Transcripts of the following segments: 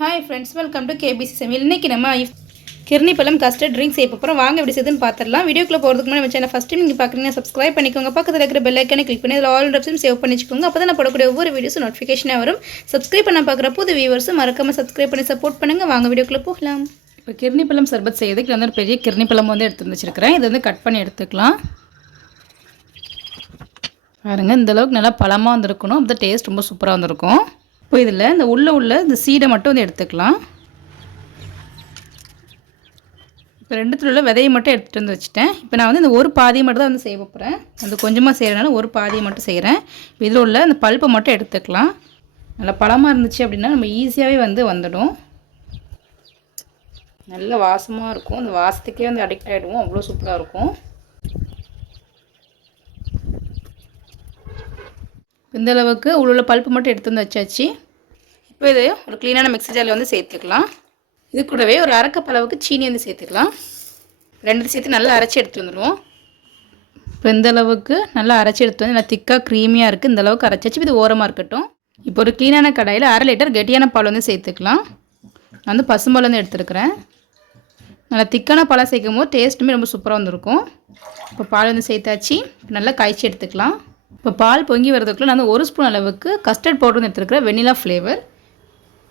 Hi friends welcome to KBC சமையல் இன்றைக்கி நம்ம இஃப் கிர்னி பழம் கஸ்டர்ட் ட்ரிங்க் செய்ய போகிறோம் வாங்க எப்படி செய்யுதுன்னு பார்த்துடலாம் வீடியோக்குள்ள போகிறதுக்கு முன்னாடி சேனல் ஃபஸ்ட் டைம் நீங்கள் பார்க்குறீங்கன்னா சப்ஸ்கிரைப் பண்ணிக்கோங்க. பக்கத்தில் இருக்கிற பெல் ஐக்கானை கிளிக் பண்ணி அதில் ஆல் ஆப்ஷன் சேவ் பண்ணிக்கோங்க அப்போ தான் நான் போடக்கூடிய ஒவ்வொரு வீடியோஸும் நோட்டிஃபிகேஷனாக வரும். சப்ஸ்கிரைப் பண்ண பார்க்குற புது வியூவர்ஸும் மறக்காமல் சப்ஸ்கிரைப் பண்ணி சப்போர்ட் பண்ணுங்கள் வாங்க வீடியோக்குள்ளே போகலாம். இப்போ கிர்னி பழம் சர்பத் செய்யறதுக்கு வந்து ஒரு பெரிய கிர்னி பழம் வந்து எடுத்து வச்சிருக்கிறேன். இது வந்து கட் பண்ணி எடுத்துக்கலாம். பாருங்கள் இந்த அளவுக்கு நல்லா பழமாக வந்திருக்கணும். அப்போ டேஸ்ட் ரொம்ப சூப்பராக வந்திருக்கும். இப்போ இதில் இந்த உள்ளே உள்ள இந்த சீடை மட்டும் வந்து எடுத்துக்கலாம். இப்போ ரெண்டுத்துல உள்ள விதையை மட்டும் எடுத்துகிட்டு வந்து வச்சுட்டேன். இப்போ நான் வந்து இந்த ஒரு பாதியை மட்டும் தான் வந்து செய்ய போகிறேன் அந்த கொஞ்சமாக செய்கிறனால ஒரு பாதியை மட்டும் செய்கிறேன் இப்போ இதில் உள்ள அந்த பல்ப்பை மட்டும் எடுத்துக்கலாம். நல்லா பழமாக இருந்துச்சு அப்படின்னா நம்ம ஈஸியாகவே வந்து வந்துடும். நல்ல வாசமாக இருக்கும். அந்த வாசத்துக்கே வந்து அடிக்ட் ஆகிடுவோம் அவ்வளோ சூப்பராக இருக்கும். இந்தளவுக்கு உள்ள பல்ப்பு மட்டும் எடுத்து வந்து வச்சாச்சு. இப்போ இது ஒரு க்ளீனான மிக்ஸி ஜாரில் வந்து சேர்த்துக்கலாம். இது கூடவே ஒரு அரைக்கப் அளவுக்கு சீனி வந்து சேர்த்துக்கலாம். ரெண்டு சேர்த்து நல்லா அரைச்சி எடுத்து வந்துடுவோம் இப்போ இந்த அளவுக்கு நல்லா அரைச்சி எடுத்து வந்து நல்லா திக்காக க்ரீமியாக இருக்குது இந்த அளவுக்கு அரைச்சாச்சு இது ஓரமாக இருக்கட்டும். இப்போ ஒரு க்ளீனான கடாயில் அரை லிட்டர் கெட்டியான பால் வந்து சேர்த்துக்கலாம். நான் வந்து பசும்பால் வந்து எடுத்துருக்கிறேன். நல்லா திக்கான பாலாக சேர்க்கும் போது டேஸ்ட்டுமே ரொம்ப சூப்பராக வந்திருக்கும். இப்போ பால் வந்து சேர்த்தாச்சு. நல்லா காய்ச்சி எடுத்துக்கலாம். இப்போ பால் பொங்கி வரதுக்குள்ளே நான் வந்து ஒரு ஸ்பூன் அளவுக்கு கஸ்டர்ட் பவுடர் எடுத்துருக்கிற வெண்ணிலா ஃப்ளேவர்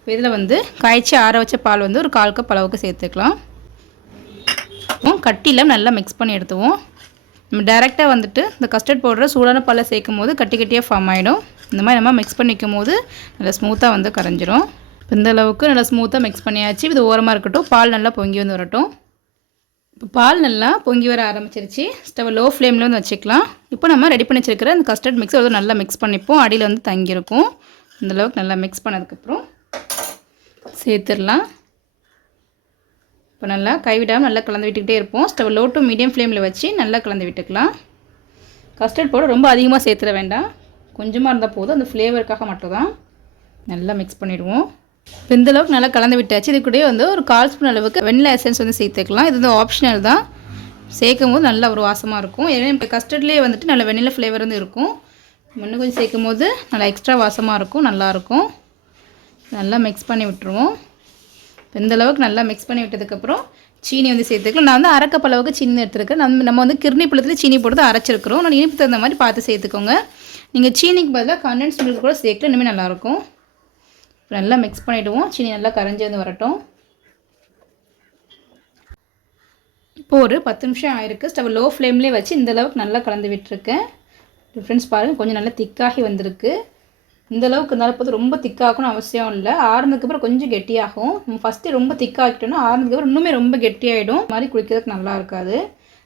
இதில் வந்து காய்ச்சி ஆற வச்ச பால் வந்து ஒரு கால் கப் அளவுக்கு சேர்த்துக்கலாம். கட்டியில் நல்லா மிக்ஸ் பண்ணி எடுத்துவோம். நம்ம டேரெக்டாக வந்துட்டு இந்த கஸ்டர்ட் பவுடரை சூடான பாலில் சேர்க்கும் போது கட்டி கட்டியாக ஃபார்ம் ஆகிடும் இந்த மாதிரி நம்ம மிக்ஸ் பண்ணிக்கும் போது நல்லா ஸ்மூத்தாக வந்து கரைஞ்சிரும். இப்போ இந்த அளவுக்கு நல்லா ஸ்மூத்தாக மிக்ஸ் பண்ணியாச்சு. இது ஓரமாக இருக்கட்டும். பால் நல்லா பொங்கி வந்து வரட்டும். இப்போ பால் நல்லா பொங்கி வர ஆரம்பிச்சிருச்சு. ஸ்டவ் லோ ஃப்ளேமில் வந்து வச்சுக்கலாம். இப்போ நம்ம ரெடி பண்ணி வச்சிருக்கிற அந்த கஸ்டர்ட் மிக்ஸ் வந்து நல்லா மிக்ஸ் பண்ணிப்போம். அடியில் வந்து தங்கியிருக்கும். அந்தளவுக்கு நல்லா மிக்ஸ் பண்ணதுக்கப்புறம் சேர்த்துடலாம். இப்போ நல்லா கைவிடாமல் நல்லா கலந்து விட்டுக்கிட்டே இருப்போம். ஸ்டவ் லோ டு மீடியம் ஃப்ளேமில் வச்சு நல்லா கலந்து விட்டுக்கலாம். கஸ்டர்ட் பவுடர் ரொம்ப அதிகமாக சேர்த்துட வேண்டாம். கொஞ்சமாக இருந்தால் போதும். அந்த ஃப்ளேவருக்காக மட்டும் தான் நல்லா மிக்ஸ் பண்ணிவிடுவோம் இப்போ இந்தளவுக்கு நல்லா கலந்து விட்டாச்சு. இது கூடயே வந்து ஒரு கால் ஸ்பூன் அளவுக்கு வெண்ணிலா எசன்ஸ் வந்து சேர்த்துக்கலாம். இது வந்து ஆப்ஷனல் தான். சேர்க்கும் போது நல்லா ஒரு வாசமாக இருக்கும். ஏன்னா இப்போ கஸ்டர்ட்லேயே வந்துட்டு நல்ல வெண்ணிலா ஃப்ளேவர் வந்து இருக்கும். இன்னும் கொஞ்சம் சேர்க்கும் போது நல்லா எக்ஸ்ட்ரா வாசமாக இருக்கும். நல்லாயிருக்கும் நல்லா மிக்ஸ் பண்ணி விட்டுருவோம். இப்போ இந்தளவுக்கு நல்லா மிக்ஸ் பண்ணி விட்டதுக்கப்புறம் சீனி வந்து சேர்த்துக்கலாம். நான் வந்து அரைக்கப் அளவுக்கு சீனி எடுத்துருக்கேன். நம்ம நம்ம வந்து கிருணி பழத்தில் சீனி போட்டு அரைச்சிருக்கிறோம். நான் இனிப்பு தகுந்த மாதிரி பார்த்து சேர்த்துக்கோங்க. நீங்கள் சீனிக்கு பதிலாக கண்டென்ஸ் மில்க் கூட சேர்க்கல. இனிமேல் நல்லாயிருக்கும் நல்லா மிக்ஸ் பண்ணிவிடுவோம் சீனி நல்லா கரைஞ்சி வந்து வரட்டும். இப்போ ஒரு பத்து நிமிஷம் ஆயிருக்கு. ஸ்டவ் லோ ஃப்ளேம்லேயே வச்சு இந்தளவுக்கு நல்லா கலந்து விட்டுருக்கேன் டிஃப்ரென்ஸ் பாருங்கள் கொஞ்சம் நல்லா திக்காகி வந்திருக்கு. இந்த அளவுக்கு இருந்தாலும் போது ரொம்ப திக்காகணும்னு அவசியம் இல்லை. ஆறுனதுக்கப்புறம் கொஞ்சம் கெட்டியாகும். நம்ம ஃபஸ்ட்டு ரொம்ப திக்காகிட்டோம்னா ஆறுனதுக்கப்புறம் இன்னுமே ரொம்ப கெட்டியாகிடும் மாதிரி குடிக்கிறதுக்கு நல்லா இருக்காது.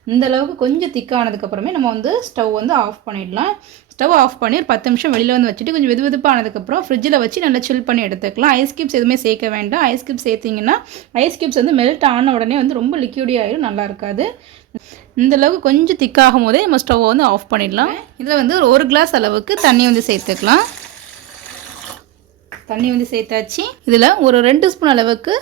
இந்த அளவுக்கு கொஞ்சம் திக்கானதுக்கப்புறமே நம்ம வந்து ஸ்டவ் வந்து ஆஃப் பண்ணிடலாம். ஸ்டவ் ஆஃப் பண்ணி ஒரு பத்து நிமிஷம் வெளியில் வந்து வச்சுட்டு கொஞ்சம் வெது வெதுப்பானதுக்கப்புறம் ஃப்ரிட்ஜில் வச்சு நல்லா சில் பண்ணி எடுத்துக்கலாம். ஐஸ் கியூப்ஸ் எதுவுமே சேர்க்க வேண்டாம். ஐஸ் கியூப்ஸ் சேர்த்திங்கன்னா ஐஸ் கியூப்ஸ் வந்து மெல்ட் ஆன உடனே வந்து ரொம்ப லிக்யூடி ஆகிடும் நல்லா இருக்காது. இந்த அளவுக்கு கொஞ்சம் திக்காகும் போதே நம்ம ஸ்டவ்வை வந்து ஆஃப் பண்ணிடலாம். இதில் வந்து ஒரு ஒரு கிளாஸ் அளவுக்கு தண்ணி வந்து சேர்த்துக்கலாம். தண்ணி வந்து சேர்த்தாச்சு. இதில் ஒரு ரெண்டு ஸ்பூன் அளவுக்கு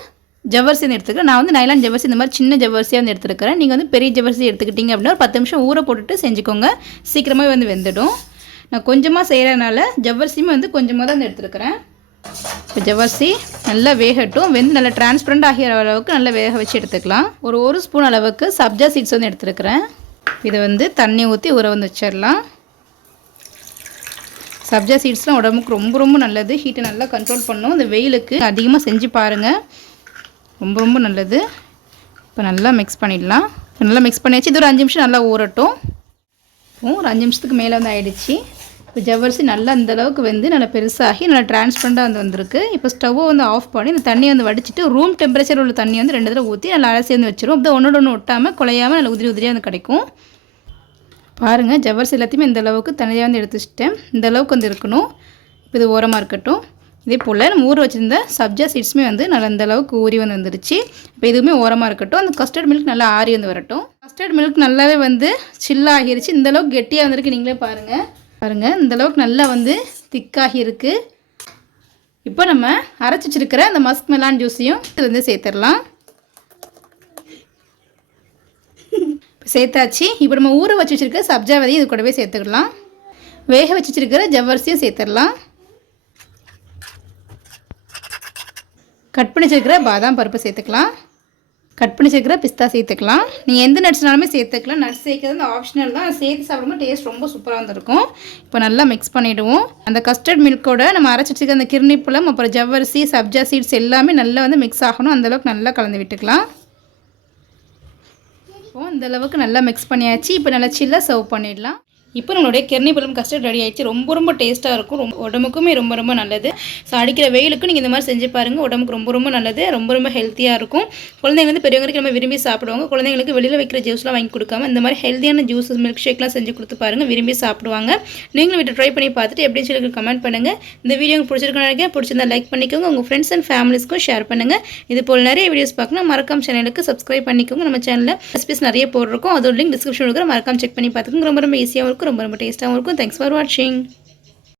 ஜவ்வரிசி வந்து எடுத்துக்கிறேன் நான் வந்து நைலான் ஜவ்வரிசி இந்த மாதிரி சின்ன ஜவ்வரிசியாக வந்து எடுத்துருக்கிறேன். நீங்கள் வந்து பெரிய ஜவ்வரிசி எடுத்துக்கிட்டீங்க அப்படின்னா ஒரு பத்து நிமிஷம் ஊற போட்டுட்டு செஞ்சுக்கோங்க. சீக்கிரமாகவே வந்து வெந்துடும். நான் கொஞ்சமாக செய்கிறதுனால ஜவ்வரிசியுமே வந்து கொஞ்சமாக தான் வந்து எடுத்துருக்கிறேன். இப்போ ஜவ்வரிசி நல்லா வேகட்டும். வெந்து நல்லா டிரான்ஸ்பரண்ட் ஆகிற அளவுக்கு நல்லா வேக வச்சு எடுத்துக்கலாம். ஒரு ஒரு ஸ்பூன் அளவுக்கு சப்ஜா சீட்ஸ் வந்து எடுத்துருக்கிறேன். இதை வந்து தண்ணி ஊற்றி ஊற வந்து வச்சிடலாம். சப்ஜா சீட்ஸ்லாம் உடம்புக்கு ரொம்ப ரொம்ப நல்லது. ஹீட்டை நல்லா கண்ட்ரோல் பண்ணும். இந்த வெயிலுக்கு அதிகமாக செஞ்சு பாருங்கள் ரொம்ப ரொம்ப நல்லது. இப்போ நல்லா மிக்ஸ் பண்ணிடலாம். இப்போ நல்லா மிக்ஸ் பண்ணியாச்சு. இது ஒரு அஞ்சு நிமிஷம் நல்லா ஊறட்டும். ஒரு அஞ்சு நிமிஷத்துக்கு மேலே வந்து ஆயிடுச்சு. இப்போ ஜவ்வரிசி நல்லா அந்த அளவுக்கு வந்து நல்லா பெருசாகி நல்லா டிரான்ஸ்பரண்ட்டாக வந்து வந்திருக்கு. இப்போ ஸ்டவ்வை வந்து ஆஃப் பண்ணி இந்த தண்ணியை வந்து வடிச்சிட்டு ரூம் டெம்பரேச்சர் உள்ள தண்ணி வந்து ரெண்டு தடவை ஊற்றி நல்லா அலசி வந்து வச்சிரும் அப்போ ஒன்றோட ஒன்று ஒட்டாமல் குலையாமல் நல்லா உதிரி உதிரியாக வந்து கிடைக்கும். பாருங்கள் ஜவ்வரிசி எல்லாத்தையுமே இந்த அளவுக்கு தனியாக வந்து எடுத்து வச்சுட்டேன் இந்த அளவுக்கு வந்து இருக்கணும். இப்போ இது ஓரமாக இருக்கட்டும். இதே போல் நம்ம ஊற வச்சுருந்த சப்ஜா சீட்ஸுமே வந்து நல்லா இந்த அளவுக்கு ஊறி வந்து வந்துருச்சு. இப்போ எதுவுமே ஓரமாக இருக்கட்டும் அந்த கஸ்டர்ட் மில்க் நல்லா ஆறி வந்து வரட்டும். கஸ்டர்ட் மில்க் நல்லாவே வந்து சில்லாகிருச்சு இந்த அளவுக்கு கெட்டியாக வந்திருக்கு. நீங்களே பாருங்கள் பாருங்கள் இந்த அளவுக்கு நல்லா வந்து திக்காகி இருக்குது இப்போ நம்ம அரைச்சி வச்சிருக்கிற அந்த மஸ்க் மெலான் ஜூஸையும் இது வந்து சேர்த்துடலாம். சேர்த்தாச்சு. இப்போ நம்ம ஊற வச்சு வச்சுருக்க சப்ஜா விதையும் இது கூடவே சேர்த்துக்கலாம். வேக வச்சு வச்சுருக்கிற ஜவ்வரிசியும் சேர்த்துடலாம். கட் பண்ணி வச்சுருக்கிற பாதாம் பருப்பு சேர்த்துக்கலாம். கட் பண்ணி வச்சுருக்கிற பிஸ்தா சேர்த்துக்கலாம். நீங்கள் எந்த நட்ஸ்னாலுமே சேர்த்துக்கலாம். நட்ஸ் சேர்க்கறது அந்த ஆப்ஷனல் தான். சேர்த்து சாப்பிடும்போது டேஸ்ட் ரொம்ப சூப்பராக வந்துருக்கும். இப்போ நல்லா மிக்ஸ் பண்ணிவிடுவோம் அந்த கஸ்டர்ட் மில்கோட நம்ம அரைச்சி வச்சுக்க அந்த கிர்னி பழம் அப்புறம் ஜவ்வரிசி சப்ஜா சீட்ஸ் எல்லாமே நல்லா வந்து மிக்ஸ் ஆகணும். அந்தளவுக்கு நல்லா கலந்து விட்டுக்கலாம். இப்போது இந்த அளவுக்கு நல்லா மிக்ஸ் பண்ணியாச்சு. இப்போ நல்லா சில்லாக சர்வ் பண்ணிடலாம். இப்போ நம்மளுடைய கிர்னி பழம் கஸ்டர்ட் ரெடி ஆயிடுச்சு. ரொம்ப ரொம்ப டேஸ்ட்டாக இருக்கும். ரொம்ப உடம்புக்குமே ரொம்ப ரொம்ப நல்லது. ஸோ அடிக்கிற வெயிலுக்கு நீங்கள் இந்த மாதிரி செஞ்சு பாருங்கள் உடம்புக்கு ரொம்ப ரொம்ப நல்லது. ரொம்ப ரொம்ப ஹெல்த்தியாக இருக்கும். குழந்தைங்க வந்து பெரியவங்களுக்கு நம்ம விரும்பி சாப்பிடுவாங்க. குழந்தைங்களுக்கு வெளியில் வைக்கிற ஜூஸ்லாம் வாங்கி கொடுக்காம இந்த மாதிரி ஹெல்த்தியான ஜூஸஸ் மில்க் ஷேக்லாம் செஞ்சு கொடுத்து பாருங்கள் விரும்பி சாப்பிடுவாங்க. நீங்களும் வீட்டை ட்ரை பண்ணி பார்த்துட்டு எப்படின்னு சொல்லி கமெண்ட் பண்ணுங்கள் இந்த வீடியோ உங்களுக்கு பிடிச்சிருக்கணும் பிடிச்சிருந்தா லைக் பண்ணிக்கோங்க. உங்கள் ஃப்ரெண்ட்ஸ் அண்ட் ஃபேமிலிஸ்க்கும் ஷேர் பண்ணுங்கள் இது போல் நிறைய வீடியோஸ் பார்க்கணும். மறக்காம சேனலுக்கு சப்ஸ்கிரைப் பண்ணிக்கோங்க. நம்ம சேனலில் ரெசிபிஸ் நிறைய போட்டிருக்கோம். அதோட லிங்க் டிஸ்கிரிப்ஷன் கொடுக்குற மறக்காம செக் பண்ணி பார்த்துக்கோங்க. ரொம்ப ரொம்ப ஈஸியாக இருக்கும். ரொம்ப ரொம்ப டேஸ்ட்டாகவும் இருக்கும். தேங்க்ஸ் ஃபார் வாட்சிங்